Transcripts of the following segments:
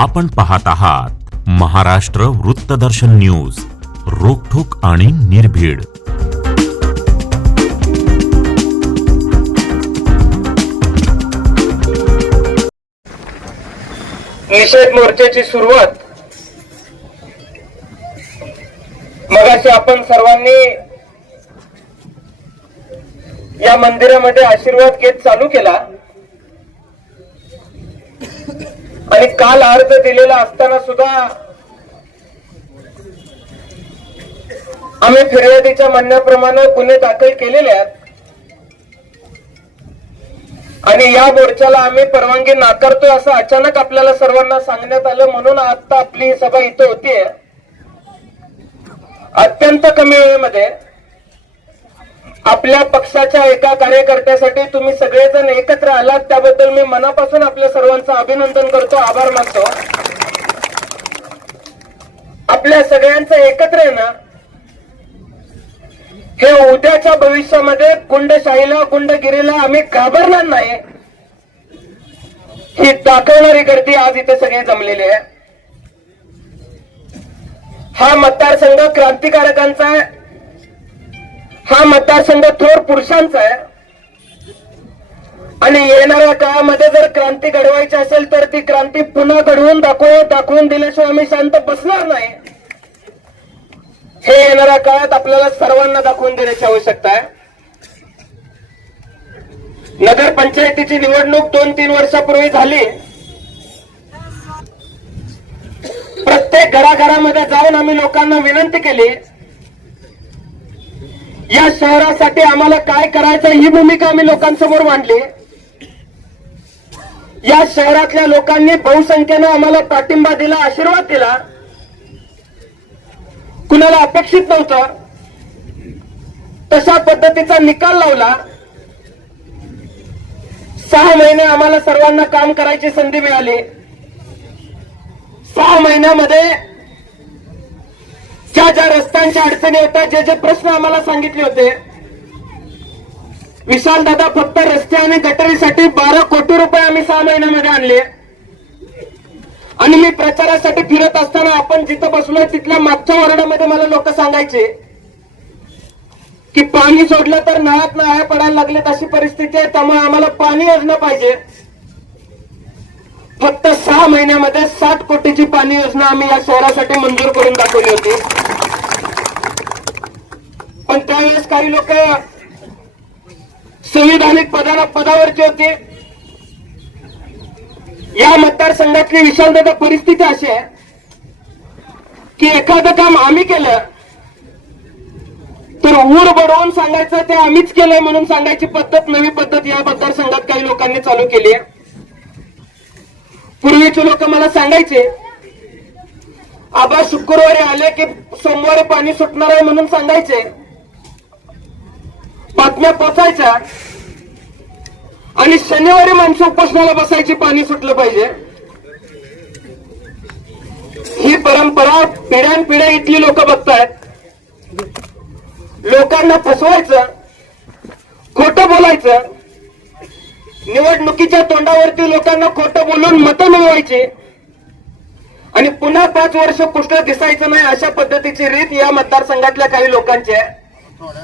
आपण पाहत आहात महाराष्ट्र वृत्तदर्शन न्यूज रोखोक आणि निर्भीड निषेध मोर्चाची सुरुवात मगाशी आपण सर्वांनी या मंदिरामध्ये आशीर्वाद घेत चालू केला आणि काल अर्ज दिलेला असताना सुद्धा आम्ही फिर्यादीच्या म्हणण्याप्रमाणे गुन्हे दाखल केलेले आहेत आणि या मोर्चाला आम्ही परवानगी नाकारतोय असं अचानक आपल्याला सर्वांना सांगण्यात आलं म्हणून आता आपली सभा इथं होतीये अत्यंत कमी वेळेमध्ये आपल्या पक्षाच्या एका कार्यकर्त्यासाठी तुम्ही सगळेजण एकत्र आलात त्याबद्दल मी मनापासून आपल्या सर्वांचं अभिनंदन करतो आभार मानतो आपल्या सगळ्यांचं एकत्र ना हे उद्याच्या भविष्यामध्ये कुंडशाहीला कुंडगिरीला आम्ही घाबरणार नाही ही दाखवणारी गर्दी आज इथे सगळे जमलेली आहे हा मतदारसंघ क्रांतिकारकांचा आहे हा मतदारसंघ थोर पुरुषांचा आहे आणि येणाऱ्या काळामध्ये जर क्रांती घडवायची असेल तर ती क्रांती पुन्हा घडवून दाखवून दाखवून दिल्याशिवाय आम्ही शांत बसणार नाही हे येणाऱ्या काळात आपल्याला सर्वांना दाखवून देण्याची आवश्यकता आहे नगर पंचायतीची निवडणूक दोन तीन वर्षापूर्वी झाली प्रत्येक घराघरामध्ये जाऊन आम्ही लोकांना विनंती केली या शहरासाठी आम्हाला काय करायचं ही भूमिका आम्ही लोकांसमोर मांडली या शहरातल्या लोकांनी बहुसंख्येनं आम्हाला पाठिंबा दिला आशीर्वाद दिला कुणाला अपेक्षित नव्हतं तशा पद्धतीचा निकाल लावला सहा महिने आम्हाला सर्वांना काम करायची संधी मिळाली सहा महिन्यामध्ये ज्या ज्या रस्त्यांच्या अडचणी होत्या जे जे प्रश्न आम्हाला सांगितले होते विशाल दादा फक्त रस्ते आणि गटरीसाठी बारा कोटी रुपये आम्ही सहा महिन्यामध्ये आणले आणि मी प्रचारासाठी फिरत असताना आपण जिथं बसलोय तिथल्या मागच्या वॉर्डामध्ये मला लोक सांगायचे की पाणी सोडलं तर नळात नळ्या पडायला लागलेत अशी परिस्थिती आहे त्यामुळे आम्हाला पाणी योजना पाहिजे फक्त सहा महिन्यामध्ये सात कोटीची पाणी योजना आम्ही या शहरासाठी मंजूर करून दाखवली होती पण त्यावेळेस काही लोक संविधानिक पदा पदावरचे होते या मतदारसंघातली विशांतता परिस्थिती अशी आहे की एखादं काम आम्ही केलं तर ऊर बडवून सांगायचं ते आम्हीच केलंय म्हणून सांगायची पद्धत नवी पद्धत या मतदारसंघात काही लोकांनी चालू केली आहे पूर्वीचे लोक मला सांगायचे आबा शुक्रवारी आले की सोमवारी पाणी सुटणार आहे म्हणून सांगायचे बातम्या पोचायच्या आणि शनिवारी माणसं उपोषणाला बसायची पाणी सुटलं पाहिजे ही परंपरा पिढ्यान पिढ्या इथली लोक बघतायत लोकांना फसवायचं खोटं बोलायचं निवडणुकीच्या तोंडावरती लोकांना खोटं बोलून मतं मिळवायची आणि पुन्हा पाच वर्ष कुष्ठ दिसायचं नाही अशा पद्धतीची रीत या मतदारसंघातल्या काही लोकांची आहे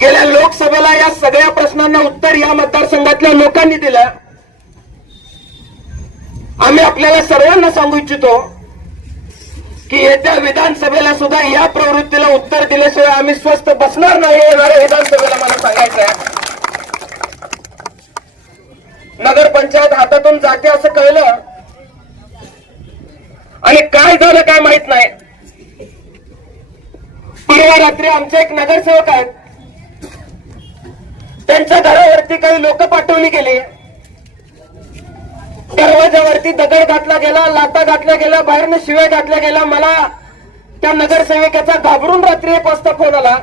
गेल्या लोकसभेला या सगळ्या प्रश्नांना उत्तर या मतदारसंघातल्या लोकांनी दिलं आम्ही आपल्याला सर्वांना सांगू इच्छितो की येत्या विधानसभेला सुद्धा या प्रवृत्तीला उत्तर दिल्याशिवाय आम्ही स्वस्त बसणार नाही येणाऱ्या विधानसभेला मला सांगायचं आहे नगरपंचायत हातातून जाते असं कळलं आणि काय झालं काय माहित नाही परवा रात्री आमचे एक नगरसेवक आहेत त्यांच्या घरावरती काही लोक पाठवली गेली दरवाजावरती दगड घातला गेला लाता घातल्या गेल्या बाहेरनं शिव्या घातल्या गेल्या मला त्या नगरसेवकाचा घाबरून रात्री एक वाजता फोन आला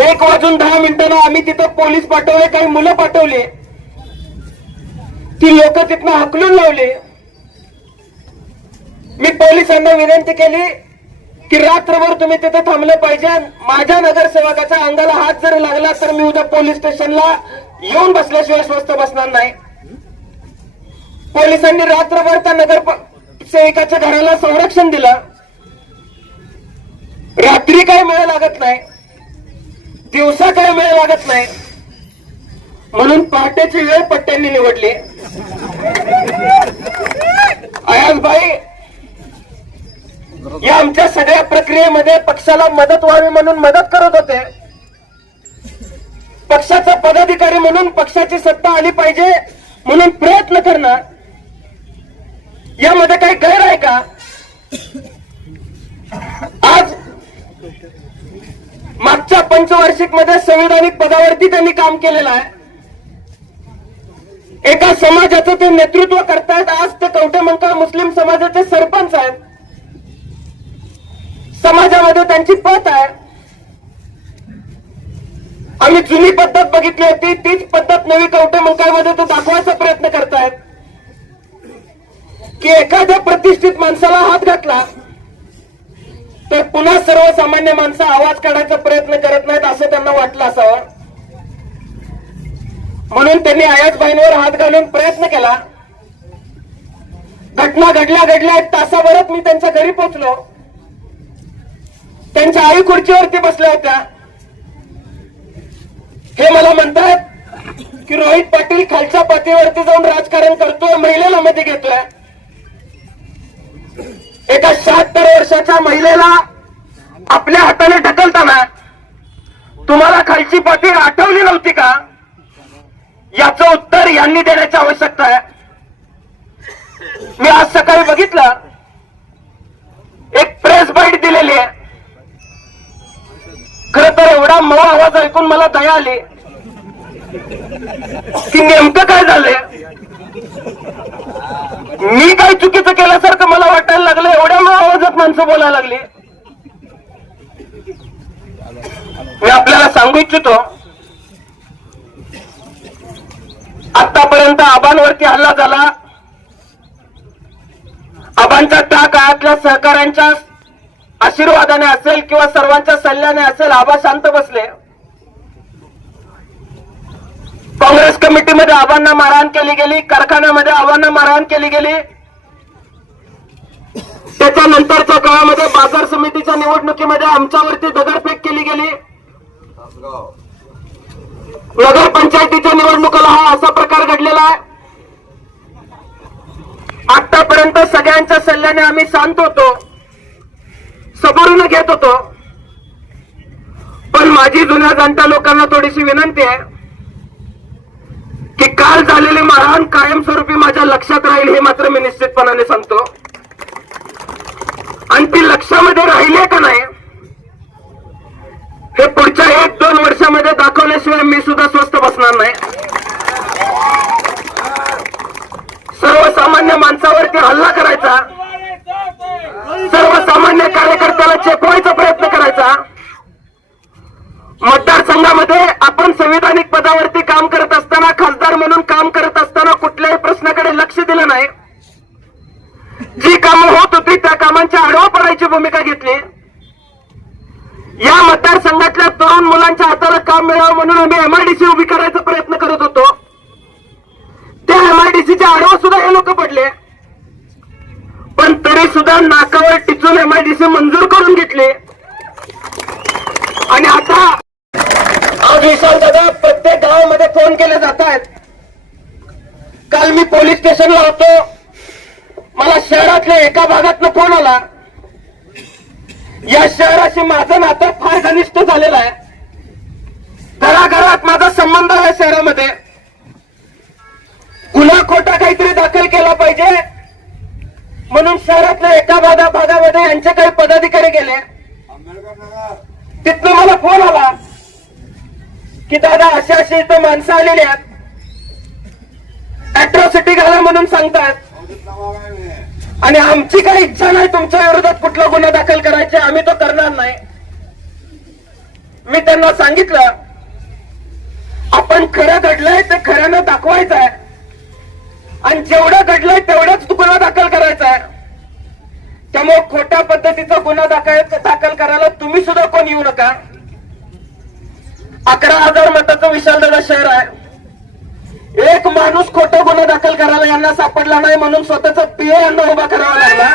एक वाजून दहा मिनिटांना आम्ही तिथं पोलीस पाठवले काही मुलं पाठवले ती लोक तिथनं हकलून लावले मी पोलिसांना विनंती केली की रात्रभर तुम्ही तिथे थांबले पाहिजे माझ्या नगरसेवकाच्या अंगाला हात जर लागला तर मी उद्या पोलीस स्टेशनला येऊन बसल्याशिवाय स्वस्त बसणार नाही पोलिसांनी रात्रभर त्या नगर सेविकाच्या घराला संरक्षण दिलं रात्री काही वेळ लागत नाही दिवसा काय वेळ लागत नाही म्हणून पहाटेची वेळ पट्ट्यांनी निवडली भाई या आमच्या सगळ्या प्रक्रियेमध्ये पक्षाला मदत व्हावी म्हणून मदत करत होते पक्षाचा पदाधिकारी म्हणून पक्षाची सत्ता आली पाहिजे म्हणून प्रयत्न करणार यामध्ये काही गैर आहे का आज मागच्या पंचवार्षिक मध्ये संविधानिक पदावरती त्यांनी काम केलेलं आहे एका समाजाचं ते नेतृत्व करतायत आज ते कवटमंकाळ मुस्लिम समाजाचे सरपंच आहेत समाजामध्ये त्यांची पत आहे आम्ही जुनी पद्धत बघितली होती तीच पद्धत नवी मध्ये ते दाखवायचा प्रयत्न करतायत की एखाद्या प्रतिष्ठित माणसाला हात घातला तर पुन्हा सर्वसामान्य माणसं आवाज काढायचा प्रयत्न करत नाहीत असं त्यांना वाटलं असावं म्हणून त्यांनी बाईंवर हात घालून प्रयत्न केला घटना घडल्या घडल्या एक तासाभरात मी त्यांच्या घरी पोचलो त्यांच्या आई खुर्चीवरती बसल्या होत्या हे मला म्हणतात की रोहित पाटील खालच्या पातळीवरती जाऊन राजकारण करतोय महिलेला मध्ये घेतोय एका शहात्तर वर्षाच्या महिलेला आपल्या हाताने ढकलताना तुम्हाला खालची पाठी आठवली नव्हती का याचं उत्तर यांनी देण्याची आवश्यकता आहे मी आज सकाळी बघितलं एक प्रेस बाईट दिलेली आहे खर तर एवढा मऊ आवाज ऐकून मला दया आली की नेमकं काय झालंय मी काय चुकीचं केल्यासारखं लागले एवढ्या मावजत माणसं बोलायला लागले मी आपल्याला सांगू इच्छितो आतापर्यंत आबांवरती हल्ला झाला आबांचा त्या काळातल्या सहकार्यांच्या आशीर्वादाने असेल किंवा सर्वांच्या सल्ल्याने असेल आबा शांत बसले काँग्रेस कमिटीमध्ये आबांना मारहाण केली गेली कारखान्यामध्ये आबांना मारहाण केली गेली त्याच्यानंतरच्या काळामध्ये बाजार समितीच्या निवडणुकीमध्ये आमच्यावरती दगडफेक केली गेली नगरपंचायतीच्या निवडणुकाला हा असा प्रकार घडलेला आहे आतापर्यंत सगळ्यांच्या सल्ल्याने आम्ही शांत होतो सबोरून घेत होतो पण माझी जुन्या जाणत्या लोकांना थोडीशी विनंती आहे की काल झालेले मारहाण कायमस्वरूपी माझ्या लक्षात राहील हे मात्र मी निश्चितपणाने सांगतो माहिती लक्षामध्ये राहिले का नाही हे पुढच्या एक दोन वर्षामध्ये दाखवल्याशिवाय मी सुद्धा स्वस्त बसणार मंजूर करून घेतले आणि आता आज विशाल दादा प्रत्येक गावामध्ये फोन केले जात आहेत काल मी पोलीस स्टेशनला होतो मला शहरातल्या एका भागातनं फोन आला या शहराशी माझं नातं फार घनिष्ठ झालेलं आहे घराघरात माझा संबंध आहे शहरामध्ये गुन्हा खोटा काहीतरी दाखल केला पाहिजे म्हणून शहरातल्या एका भागा भागामध्ये यांचे काही पदाधिकारी गेले तिथनं मला फोन आला की दादा अशी अशी इथं माणसं आलेली आहेत अॅट्रॉसिटी घाला म्हणून सांगतात आणि आमची काही इच्छा नाही तुमच्या विरोधात कुठला गुन्हा दाखल करायचा आम्ही तो करणार नाही मी त्यांना सांगितलं आपण खरं घडलंय ते खऱ्यानं दाखवायचं आहे आणि जेवढं घडलंय तेवढाच गुन्हा दाखल करायचा आहे त्यामुळे खोट्या पद्धतीचा गुन्हा दाखल दाखल करायला तुम्ही सुद्धा कोण येऊ नका अकरा हजार मताचं दादा शहर आहे एक माणूस खोटा गुन्हा दाखल करायला यांना सापडला नाही म्हणून स्वतःचा पीए यांना उभा करावा लागला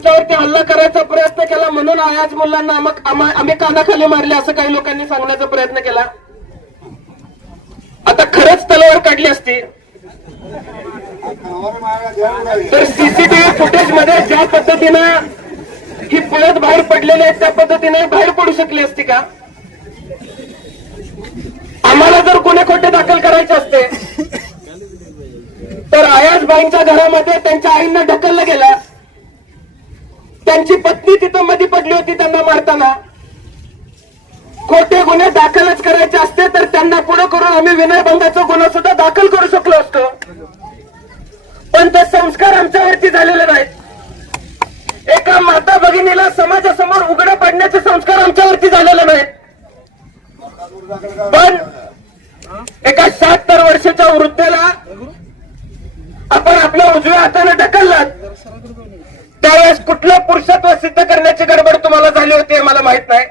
आमच्यावरती हल्ला करायचा प्रयत्न केला म्हणून आयाच मुलांना आम्ही कानाखाली मारले असं काही लोकांनी सांगण्याचा प्रयत्न केला आता खरंच तलावर काढली असती तर सीसीटीव्ही फुटेज मध्ये ज्या पद्धतीनं ही पळत बाहेर पडलेली आहे त्या पद्धतीने बाहेर पडू शकली असती का आम्हाला जर कोणी खोटे दाखल करायचे असते तर आयाजबाईंच्या घरामध्ये त्यांच्या आईंना ढकललं गेला त्यांची पत्नी तिथं मध्ये पडली होती त्यांना मारताना खोटे गुन्हे दाखलच करायचे असते तर त्यांना पुढे करून आम्ही विनयभंगाचा गुन्हा सुद्धा दाखल करू शकलो असतो पण तो संस्कार आमच्यावरती झालेले नाहीत एका माता भगिनीला समाजासमोर उघड पाडण्याचे संस्कार आमच्यावरती झालेले नाहीत पण एका शहात्तर वर्षाच्या वृद्धेला आपण आपल्या उजव्या हाताने ढकललात त्यावेळेस कुठलं पुरुषत्व सिद्ध करण्याची गडबड तुम्हाला झाली होती हे मला माहित नाही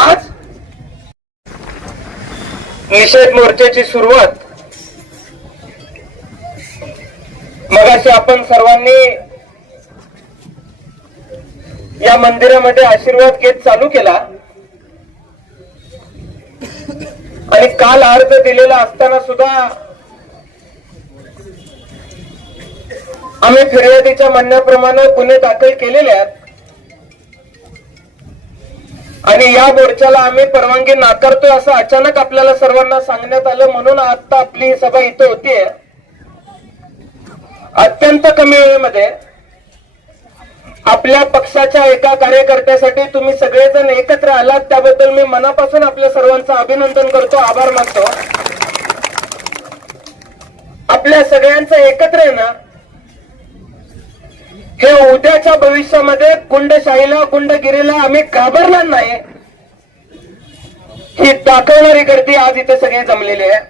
आज निषेध मोर्चाची सुरुवात मगाशी आपण सर्वांनी या मंदिरामध्ये आशीर्वाद घेत चालू केला आणि काल अर्ज दिलेला असताना सुद्धा आम्ही फिर्यादीच्या म्हणण्याप्रमाणे गुन्हे दाखल केलेले आहेत आणि या मोर्चाला आम्ही परवानगी नाकारतोय असं अचानक आपल्याला सर्वांना सांगण्यात आलं म्हणून आता आपली ही सभा इथं होतीये अत्यंत कमी वेळेमध्ये आपल्या पक्षाच्या एका कार्यकर्त्यासाठी तुम्ही सगळेजण एकत्र आलात त्याबद्दल मी मनापासून आपल्या सर्वांचं अभिनंदन करतो आभार मानतो आपल्या सगळ्यांचं एकत्र ना हे उद्याच्या भविष्यामध्ये कुंडशाहीला कुंडगिरीला आम्ही घाबरणार नाही ही दाखवणारी गर्दी आज इथे सगळी जमलेली आहे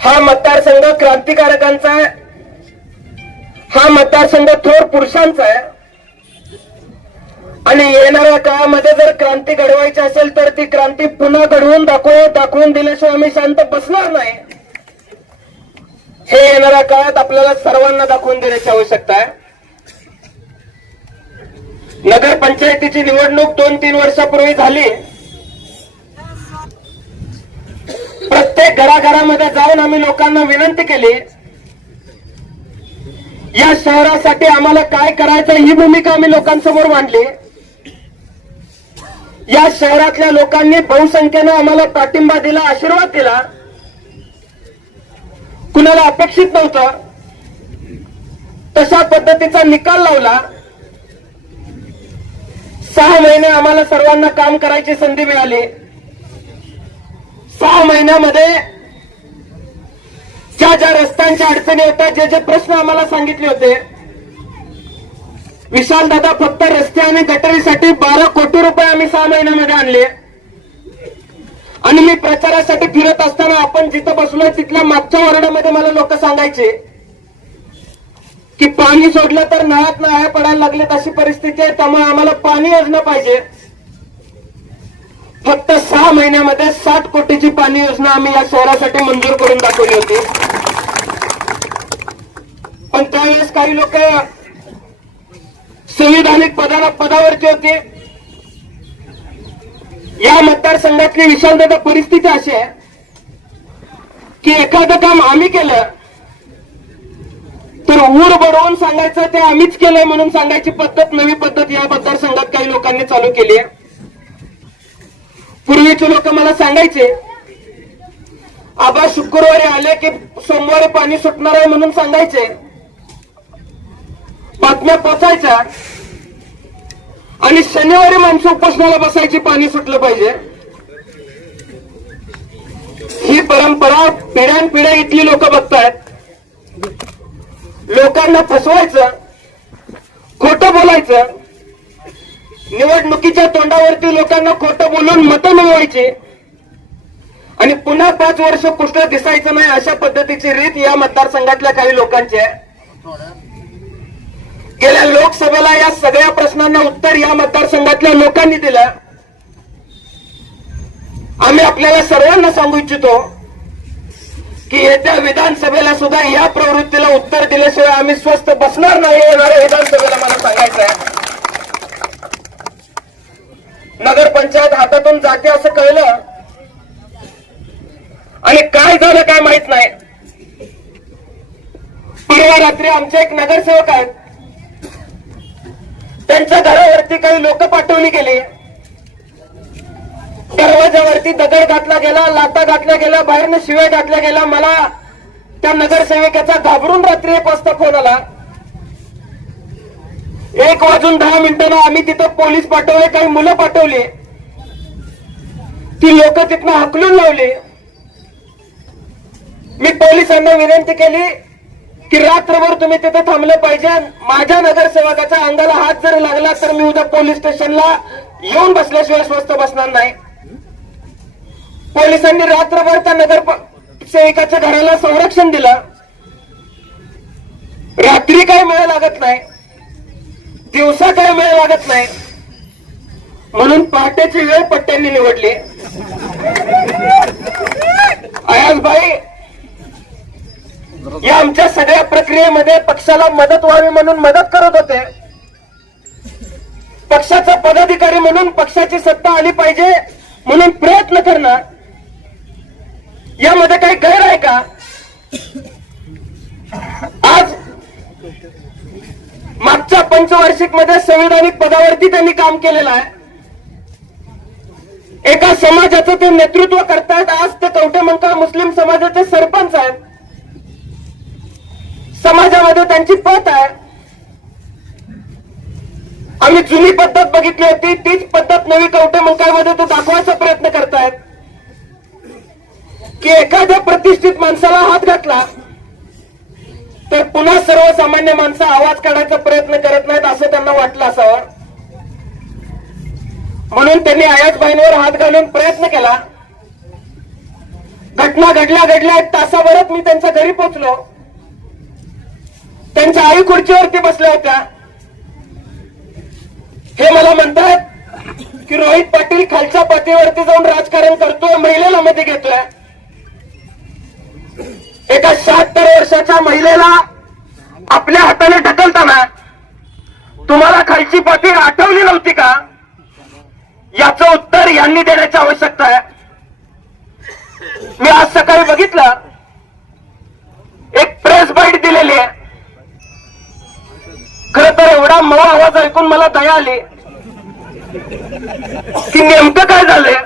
हा मतदारसंघ क्रांतिकारकांचा आहे हा मतदारसंघ थोर पुरुषांचा आहे आणि येणाऱ्या काळामध्ये जर क्रांती घडवायची असेल तर ती क्रांती पुन्हा घडवून दाखवून दाखवून दिल्याशिवाय आम्ही शांत बसणार नाही हे येणाऱ्या काळात आपल्याला सर्वांना दाखवून देण्याची आवश्यकता आहे नगर पंचायतीची निवडणूक दोन तीन वर्षापूर्वी झाली प्रत्येक घराघरामध्ये जाऊन आम्ही लोकांना विनंती केली या शहरासाठी आम्हाला काय करायचं ही भूमिका आम्ही लोकांसमोर मांडली या शहरातल्या लोकांनी बहुसंख्येनं आम्हाला पाठिंबा दिला आशीर्वाद दिला कुणाला अपेक्षित नव्हतं तशा पद्धतीचा निकाल लावला सहा महिने आम्हाला सर्वांना काम करायची संधी मिळाली सहा महिन्यामध्ये ज्या ज्या रस्त्यांच्या अडचणी होत्या जे जे प्रश्न आम्हाला सांगितले होते विशाल दादा फक्त रस्ते आणि गटरीसाठी बारा कोटी रुपये आम्ही सहा महिन्यामध्ये आणले आणि मी प्रचारासाठी फिरत असताना आपण जिथं बसलोय तिथल्या मागच्या वर्डामध्ये मला लोक सांगायचे की पाणी सोडलं तर नळात नळ्या पडायला लागलेत अशी परिस्थिती आहे त्यामुळे आम्हाला पाणी योजना पाहिजे फक्त सहा महिन्यामध्ये साठ कोटीची पाणी योजना आम्ही या शहरासाठी मंजूर करून दाखवली होती पण त्यावेळेस काही लोक संविधानिक पदा पदावरची होती या मतदारसंघातली विशालता परिस्थिती अशी आहे की एखादं काम आम्ही केलं तर ऊर बडवून सांगायचं ते आम्हीच केलंय म्हणून सांगायची पद्धत नवी पद्धत या मतदारसंघात काही लोकांनी चालू केली आहे पूर्वीचे लोक मला सांगायचे आबा शुक्रवारी आले की सोमवारी पाणी सुटणार आहे म्हणून सांगायचे बातम्या पोचायच्या आणि शनिवारी माणसं उपासनाला बसायची पाणी सुटलं पाहिजे ही परंपरा पिढ्यानपिढ्या इथली लोक बघतायत लोकांना फसवायचं खोट बोलायचं निवडणुकीच्या तोंडावरती लोकांना खोटं बोलून मतं मिळवायची आणि पुन्हा पाच वर्ष कुठलं दिसायचं नाही अशा पद्धतीची रीत या मतदारसंघातल्या काही लोकांची आहे गेल्या लोकसभेला या सगळ्या प्रश्नांना उत्तर या मतदारसंघातल्या लोकांनी दिलं आम्ही आपल्याला सर्वांना सांगू इच्छितो की येत्या विधानसभेला सुद्धा या प्रवृत्तीला उत्तर दिल्याशिवाय आम्ही स्वस्थ बसणार नाही येणारे विधानसभेला मला सांगायचं आहे नगरपंचायत हातातून जाते असं कळलं आणि काय झालं काय माहित नाही परवा रात्री आमचे एक नगरसेवक आहेत त्यांच्या घरावरती काही लोक पाठवली गेली दरवाजावरती दगड घातला गेला लाटा घातल्या गेला बाहेरनं शिव्या घातल्या गेला मला त्या नगरसेविकेचा घाबरून रात्री एक वाजता फोन आला एक वाजून दहा मिनिटांना आम्ही तिथं पोलीस पाठवले काही मुलं पाठवली ती लोक तिथनं हकलून लावली मी पोलिसांना विनंती केली की रात्रभर तुम्ही तिथे थांबले पाहिजे माझ्या नगरसेवकाचा अंगाला हात जर लागला तर मी उद्या पोलीस स्टेशनला येऊन बसल्याशिवाय स्वस्त बसणार नाही पोलिसांनी रात्रभर त्या नगर सेविकाच्या घराला संरक्षण दिलं रात्री काय मेळ लागत नाही दिवसा काय मेळ लागत नाही म्हणून पहाटेची वेळ पट्ट्यांनी निवडली अयाजबाई या आमच्या सगळ्या प्रक्रियेमध्ये पक्षाला मदत व्हावी म्हणून मदत करत होते पक्षाचा पदाधिकारी म्हणून पक्षाची सत्ता आली पाहिजे म्हणून प्रयत्न करणार यामध्ये काही गैर आहे का आज मागच्या पंचवार्षिक मध्ये संविधानिक पदावरती त्यांनी काम केलेलं आहे एका समाजाचं ते नेतृत्व करतायत आज ते कवटेमंका मुस्लिम समाजाचे सरपंच आहेत समाजामध्ये त्यांची पत आहे आम्ही जुनी पद्धत बघितली होती तीच पद्धत नवी कवटे मंकामध्ये तो दाखवायचा प्रयत्न करतायत की एखाद्या प्रतिष्ठित माणसाला हात घातला तर पुन्हा सर्वसामान्य माणसं आवाज काढायचा प्रयत्न करत नाहीत असं त्यांना वाटलं असावं म्हणून त्यांनी बाईंवर हात घालून प्रयत्न केला घटना घडल्या घडल्या एक तासावरच मी त्यांच्या घरी पोचलो त्यांच्या आई खुर्चीवरती बसल्या होत्या हे मला म्हणतात की रोहित पाटील खालच्या पातळीवरती जाऊन राजकारण करतोय महिलेला मध्ये घेतोय एका शहात्तर वर्षाच्या महिलेला आपल्या हाताने ढकलताना तुम्हाला खालची पातळी आठवली नव्हती का याच उत्तर यांनी देण्याची आवश्यकता आहे मी आज सकाळी बघितलं एक प्रेस बाईट दिलेली आहे खर तर एवढा मऊ आवाज ऐकून मला दया आली की नेमकं काय झालंय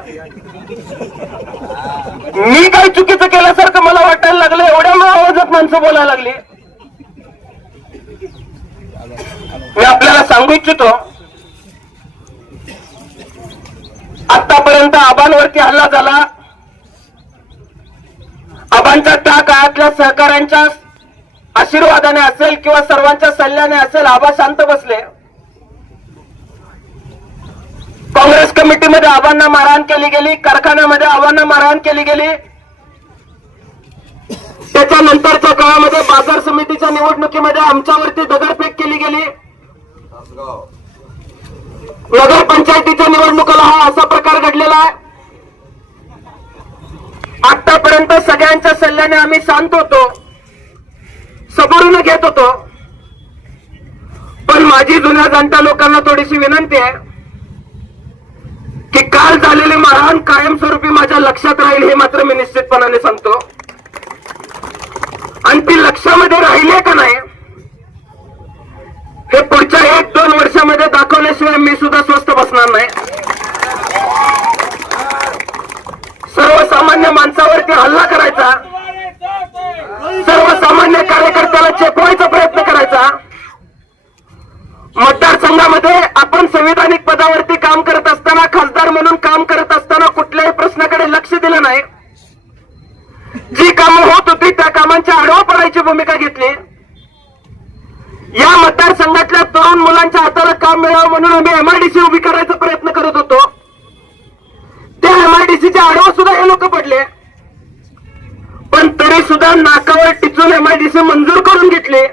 मी काय चुकीचं केल्यासारखं मला वाटायला लागलं एवढ्या मऊ आवाजात माणसं बोलायला लागली मी आपल्याला सांगू इच्छितो आतापर्यंत आबांवरती हल्ला झाला आबांच्या त्या काळातल्या सहकाऱ्यांच्या आशीर्वादाने असेल किंवा सर्वांच्या सल्ल्याने असेल आबा शांत बसले काँग्रेस कमिटीमध्ये आबांना मारहाण केली गेली कारखान्यामध्ये आबांना मारहाण केली गेली त्याच्यानंतरच्या काळामध्ये बाजार समितीच्या निवडणुकीमध्ये आमच्यावरती दगडफेक केली गेली नगरपंचायतीच्या निवडणुकाला हा असा प्रकार घडलेला आहे आतापर्यंत सगळ्यांच्या सल्ल्याने आम्ही शांत होतो समोरून घेत होतो पण माझी जुन्या जनता लोकांना थोडीशी विनंती आहे की काल झालेले मारहाण कायमस्वरूपी माझ्या लक्षात राहील हे मात्र मी निश्चितपणाने सांगतो आणि ती लक्षामध्ये राहिले का नाही हे पुढच्या एक दोन वर्षामध्ये दाखवल्याशिवाय मी सुद्धा स्वस्थ बसणार नाही सर्वसामान्य माणसावरती हल्ला करायचा कार्यकर्त्याला चेपवायचा प्रयत्न करायचा मतदारसंघामध्ये आपण संविधानिक पदावरती काम करत असताना खासदार म्हणून काम करत असताना कुठल्याही प्रश्नाकडे लक्ष दिलं नाही जी कामं होत होती त्या कामांच्या आढावा पडायची भूमिका घेतली या मतदारसंघातल्या तरुण मुलांच्या हाताला काम मिळावं म्हणून आम्ही एमआरडीसी उभी करायचा प्रयत्न करत होतो त्या एमआयडीसीच्या आढावा सुद्धा हे लोक पडले ते सुद्धा नाकावर टिचून एमआयडीसी मंजूर करून घेतले